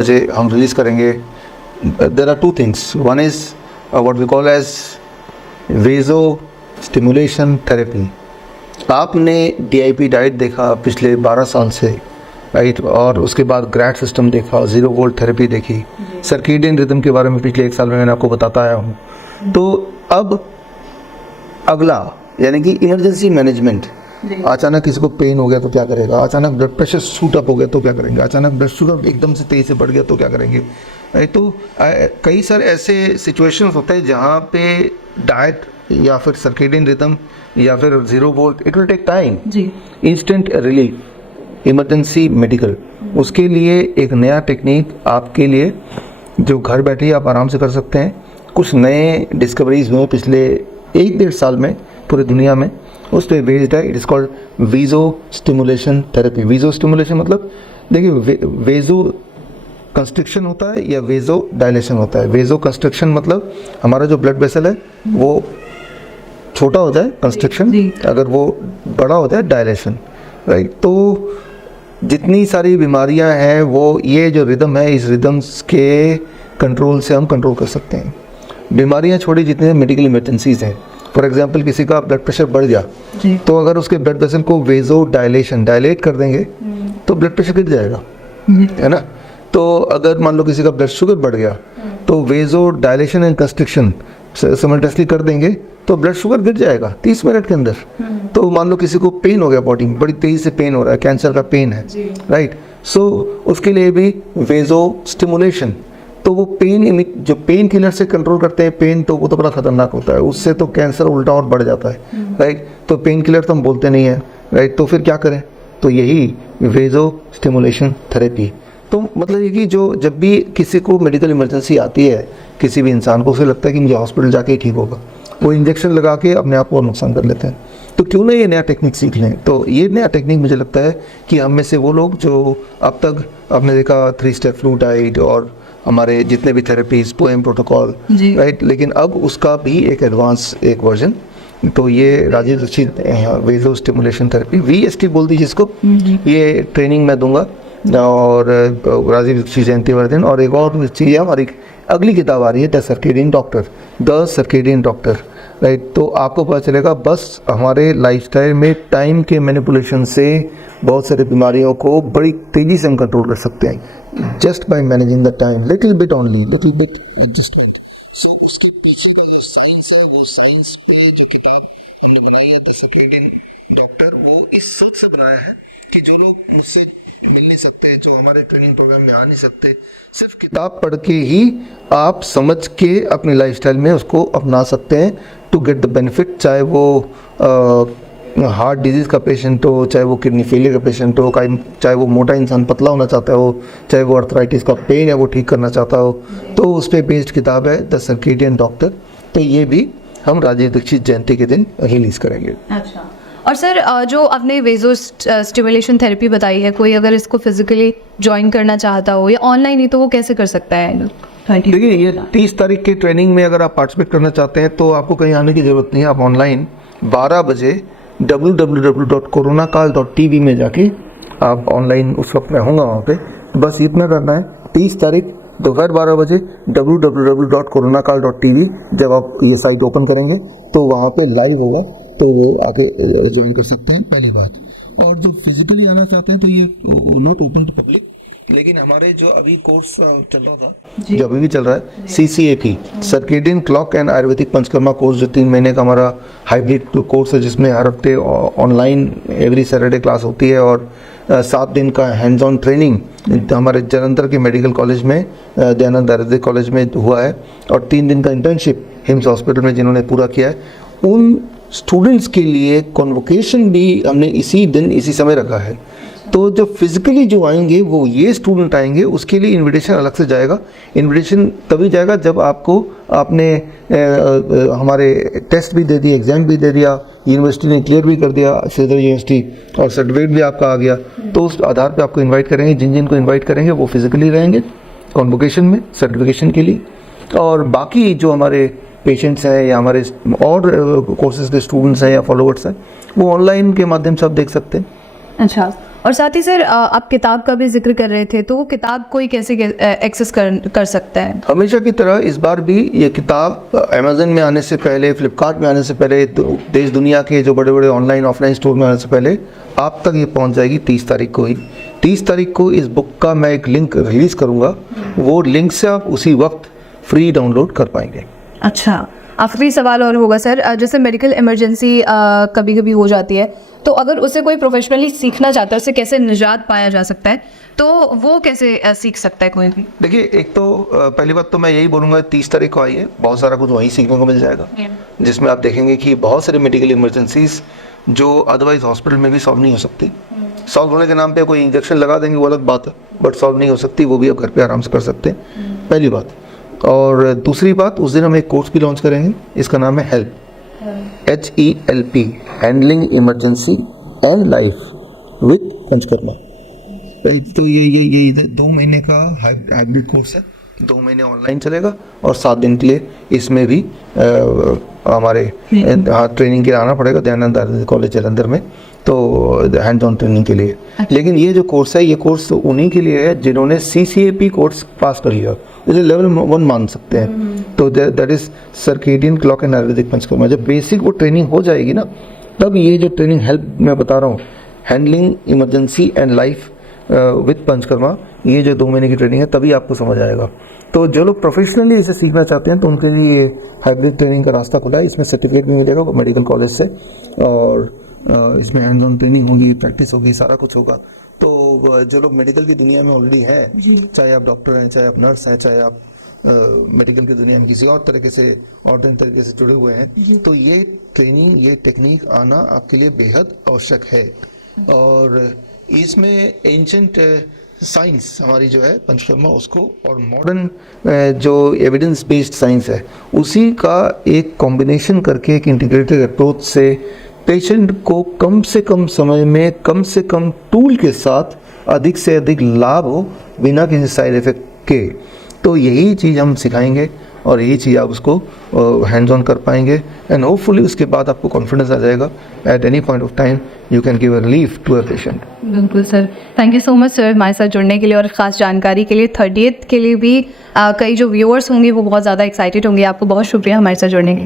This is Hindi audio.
बजे हम रिलीज़ करेंगे। There are two things, one is what we call as vagus stimulation therapy. आपने DIP डाइट देखा पिछले 12 साल से, राइट, और उसके बाद ग्रैड सिस्टम देखा, 0 वोल्ट थेरेपी देखी, सर्केडियन रिदम के बारे में पिछले 1 साल में मैंने आपको बताता आया हूँ। तो अब अगला यानी कि इमरजेंसी मैनेजमेंट। अचानक किसी को पेन हो गया तो क्या करेगा, अचानक ब्लड प्रेशर शूट अप हो गया तो क्या करेंगे, अचानक ब्लड शुगर एकदम से तेज़ी से बढ़ गया तो क्या करेंगे। तो कई सारे ऐसे सिचुएशंस होते हैं जहाँ पे डाइट या फिर सर्केडियन रिदम या फिर 0 volt, it will take time. Instant relief, emergency medical, उसके लिए एक नया टेक्निक आपके लिए जो घर बैठे ही आप आराम से कर सकते हैं। कुछ नए डिस्कवरीज हुए पिछले 1-1.5 साल में पूरी दुनिया में, उस पर बेस्ड है। It is called Visio stimulation therapy. Visio stimulation मतलब देखिए, वेजो कंस्ट्रिक्शन होता है या वेजो डायलेशन होता है। वेजो कंस्ट्रिक्शन मतलब हमारा जो ब्लड वेसल है वो छोटा होता है, कंस्ट्रिक्शन, अगर वो बड़ा होता है डायलेशन, राइट। तो जितनी सारी बीमारियां हैं वो ये जो रिदम है, इस रिदम्स के कंट्रोल से हम कंट्रोल कर सकते हैं। बीमारियां छोड़ी, जितने मेडिकल इमरजेंसीज हैं, फॉर एग्जांपल किसी का ब्लड प्रेशर बढ़ गया तो अगर उसके ब्लड वेसल को वेजो डायलेट कर देंगे तो ब्लड प्रेशर गिर जाएगा, है ना। तो अगर मान लो किसी का ब्लड शुगर बढ़ गया तो वेजो डायलेशन एंड कंस्ट्रिक्शन सिमल्टेनियसली कर देंगे तो ब्लड शुगर गिर जाएगा 30 मिनट के अंदर। तो मान लो किसी को पेन हो गया, बॉडी में बड़ी तेज़ी से पेन हो रहा है, कैंसर का पेन है, राइट, सो उसके लिए भी वेजो स्टिमुलेशन। तो वो पेन, जो पेन किलर से कंट्रोल करते हैं पेन, तो वो तो बड़ा खतरनाक होता है, उससे तो कैंसर उल्टा और बढ़ जाता है, राइट। तो पेन किलर तो हम बोलते नहीं है, राइट। तो फिर क्या करें, तो यही वेजो स्टिमुलेशन थेरेपी। तो मतलब ये कि जो जब भी किसी को मेडिकल इमरजेंसी आती है, किसी भी इंसान को, उसे लगता है कि मुझे हॉस्पिटल जाके ही ठीक होगा, वो इंजेक्शन लगा के अपने आप को नुकसान कर लेते हैं। तो क्यों ना ये नया टेक्निक सीख लें। तो ये नया टेक्निक मुझे लगता है कि हम में से वो लोग जो अब तक आपने देखा 3 स्टेप फ्लू डाइट और हमारे जितने भी थेरेपीज, पोएम प्रोटोकॉल, राइट, लेकिन अब उसका भी एक एडवांस एक वर्जन, तो ये Rajiv Dixit vagus stimulation therapy, VST बोल दी जिसको, ये ट्रेनिंग मैं दूंगा। और राजीव दीक्षित जयंती वाले दिन। और एक और चीज़ है, हमारी अगली किताब आ रही है द सर्केडियन डॉक्टर, राइट। तो आपको पता चलेगा बस हमारे लाइफस्टाइल में टाइम के मैनिपुलेशन से बहुत सारी बीमारियों को बड़ी तेज़ी से हम कंट्रोल कर सकते हैं, just by managing the time, little bit adjustment. So उसके पीछे का जो साइंस है, वो साइंस पे जो किताब हमने बनाई है द सर्केडियन डॉक्टर, वो इस सोच से बनाया है कि जो लोग मुझसे मिल नहीं सकते, जो हमारे ट्रेनिंग प्रोग्राम में आ नहीं सकते, सिर्फ किताब पढ़ के ही आप समझ के अपनी लाइफस्टाइल में उसको अपना सकते हैं टू गेट द बेनिफिट। चाहे वो हार्ट डिजीज़ का पेशेंट हो, चाहे वो किडनी फेलियर का पेशेंट हो, चाहे वो मोटा इंसान पतला होना चाहता हो, चाहे वो अर्थराइटिस का पेन है वो ठीक करना चाहता हो, तो उस पर बेस्ड किताब है द सर्केडियन डॉक्टर। तो ये भी हम राजीव दीक्षित जयंती के दिन रिलीज़ करेंगे। अच्छा, और सर जो आपने वेजो स्टिमुलेशन थेरेपी बताई है, कोई अगर इसको फिजिकली ज्वाइन करना चाहता हो या ऑनलाइन ही, तो वो कैसे कर सकता है? देखिए, ये 30 तारीख की ट्रेनिंग में अगर आप पार्टिसिपेट करना चाहते हैं तो आपको कहीं आने की ज़रूरत नहीं है। आप ऑनलाइन 12 बजे www.coronacall.tv में जाके आप ऑनलाइन उस वक्त मैं होऊंगा वहाँ पे, बस इतना करना है। 30 तारीख दोपहर 12 बजे www.coronacall.tv जब आप ये साइट ओपन करेंगे तो वहाँ पे लाइव होगा, तो वो आके ज्वाइन कर सकते हैं, पहली बात। और जो फिजिकली आना चाहते हैं तो ये नॉट ओपन टू पब्लिक, लेकिन हमारे जो अभी कोर्स चल रहा था, जो अभी भी चल रहा है, CCAP circadian clock and Ayurvedic panchakarma course, जो 3 महीने का हमारा हाइब्रिड कोर्स है, जिसमें हर हफ्ते ऑनलाइन एवरी सैटरडे क्लास होती है और 7 दिन का हैंड्स ऑन ट्रेनिंग हमारे जलंधर के मेडिकल कॉलेज में, दयानंद आयुर्वेदिक कॉलेज में हुआ है, और 3 दिन का इंटर्नशिप हिम्स हॉस्पिटल में जिन्होंने पूरा किया है, उन स्टूडेंट्स के लिए कॉन्वोकेशन भी हमने इसी दिन इसी समय रखा है। तो जो फिजिकली जो आएंगे वो ये स्टूडेंट आएंगे, उसके लिए इनविटेशन अलग से जाएगा। इनविटेशन तभी जाएगा जब आपने हमारे टेस्ट भी दे दिए, एग्ज़ाम भी दे दिया, यूनिवर्सिटी ने क्लियर भी कर दिया, श्रीधर यूनिवर्सिटी, और सर्टिफिकेट भी आपका आ गया, तो उस आधार पे आपको इनवाइट करेंगे। जिन को इनवाइट करेंगे वो फिजिकली रहेंगे कॉन्वोकेशन में सर्टिफिकेशन के लिए, और बाकी जो हमारे पेशेंट्स हैं या हमारे और कोर्सेज के स्टूडेंट्स हैं या फॉलोअर्स हैं, वो ऑनलाइन के माध्यम से आप देख सकते हैं। अच्छा, और साथ ही सर आप किताब का भी जिक्र कर रहे थे, तो वो किताब कोई कैसे एक्सेस कर सकता है? हमेशा की तरह इस बार भी ये किताब अमेज़न में आने से पहले, फ्लिपकार्ट में आने से पहले, देश दुनिया के जो बड़े बड़े ऑनलाइन ऑफलाइन स्टोर में आने से पहले आप तक ये पहुंच जाएगी 30 तारीख को ही। 30 तारीख को इस बुक का मैं एक लिंक रिलीज़ करूँगा, वो लिंक से आप उसी वक्त फ्री डाउनलोड कर पाएंगे। अच्छा, आखिरी सवाल और होगा सर, जैसे मेडिकल इमरजेंसी कभी कभी हो जाती है, तो अगर उसे कोई प्रोफेशनली सीखना चाहता है, उसे कैसे निजात पाया जा सकता है, तो वो कैसे सीख सकता है कोई भी? देखिए, एक तो पहली बात तो मैं यही बोलूँगा, 30 तारीख को आइए, बहुत सारा कुछ वहीं सीखने को मिल जाएगा, जिसमें आप देखेंगे कि बहुत सारे मेडिकल इमरजेंसीज जो अदरवाइज हॉस्पिटल में भी सॉल्व नहीं हो सकती, सॉल्व होने के नाम पे कोई इंजेक्शन लगा देंगे वो अलग बात है, बट सॉल्व नहीं हो सकती, वो भी आप घर पे आराम से कर सकते हैं, पहली बात। और दूसरी बात, उस दिन हम एक कोर्स भी लॉन्च करेंगे, इसका नाम है help, HELP, handling emergency and life with panchakarma. तो ये 2 महीने का हाइब्रिड कोर्स है, 2 महीने ऑनलाइन चलेगा और 7 दिन के लिए इसमें भी हमारे ट्रेनिंग के लिए आना पड़ेगा दयानंद आयुर्वेदिक कॉलेज जलंधर में, तो हैंड्स ऑन ट्रेनिंग के लिए। लेकिन ये जो कोर्स है, ये कोर्स उन्हीं के लिए है जिन्होंने CCAP कोर्स पास कर लिया, इसे लेवल 1 मान सकते हैं। तो that is circadian clock and Ayurvedic panchakarma. जब बेसिक वो ट्रेनिंग हो जाएगी ना, तब ये जो ट्रेनिंग हेल्प मैं बता रहा हूँ, handling emergency and life with panchakarma, ये जो 2 महीने की ट्रेनिंग है, तभी आपको समझ आएगा। तो जो लोग प्रोफेशनली इसे सीखना चाहते हैं, तो उनके लिए हाइब्रिड ट्रेनिंग का रास्ता खुला है। इसमें सर्टिफिकेट भी मिलेगा मेडिकल कॉलेज से, और इसमें हैंड्स ऑन ट्रेनिंग होगी, प्रैक्टिस होगी, सारा कुछ होगा। तो जो लोग मेडिकल की दुनिया में ऑलरेडी हैं, चाहे आप डॉक्टर हैं, चाहे आप नर्स हैं, चाहे आप मेडिकल की दुनिया में किसी और तरीके से तरीके से जुड़े हुए हैं, तो ये ट्रेनिंग, ये टेक्निक आना आपके लिए बेहद आवश्यक है। और इसमें एंशंट साइंस हमारी जो है पंचकर्मा, उसको, और मॉडर्न जो एविडेंस बेस्ड साइंस है, उसी का एक कॉम्बिनेशन करके, एक इंटीग्रेटेड अप्रोच से पेशेंट को कम से कम समय में, कम से कम टूल के साथ अधिक से अधिक लाभ हो, बिना किसी साइड इफेक्ट के। तो यही चीज़ हम सिखाएंगे और यही चीज़ आप उसको हैंड्स ऑन कर पाएंगे, एंड होपफुली उसके बाद आपको कॉन्फिडेंस आ जाएगा। At any point of time you can give a relief to a patient. बिल्कुल sir, thank you so much sir हमारे साथ जुड़ने के लिए और ख़ास जानकारी के लिए। 30th के लिए भी कई जो व्यूअर्स होंगे वो बहुत ज़्यादा एक्साइटेड होंगे। आपको बहुत शुक्रिया हमारे साथ जुड़ने के लिए।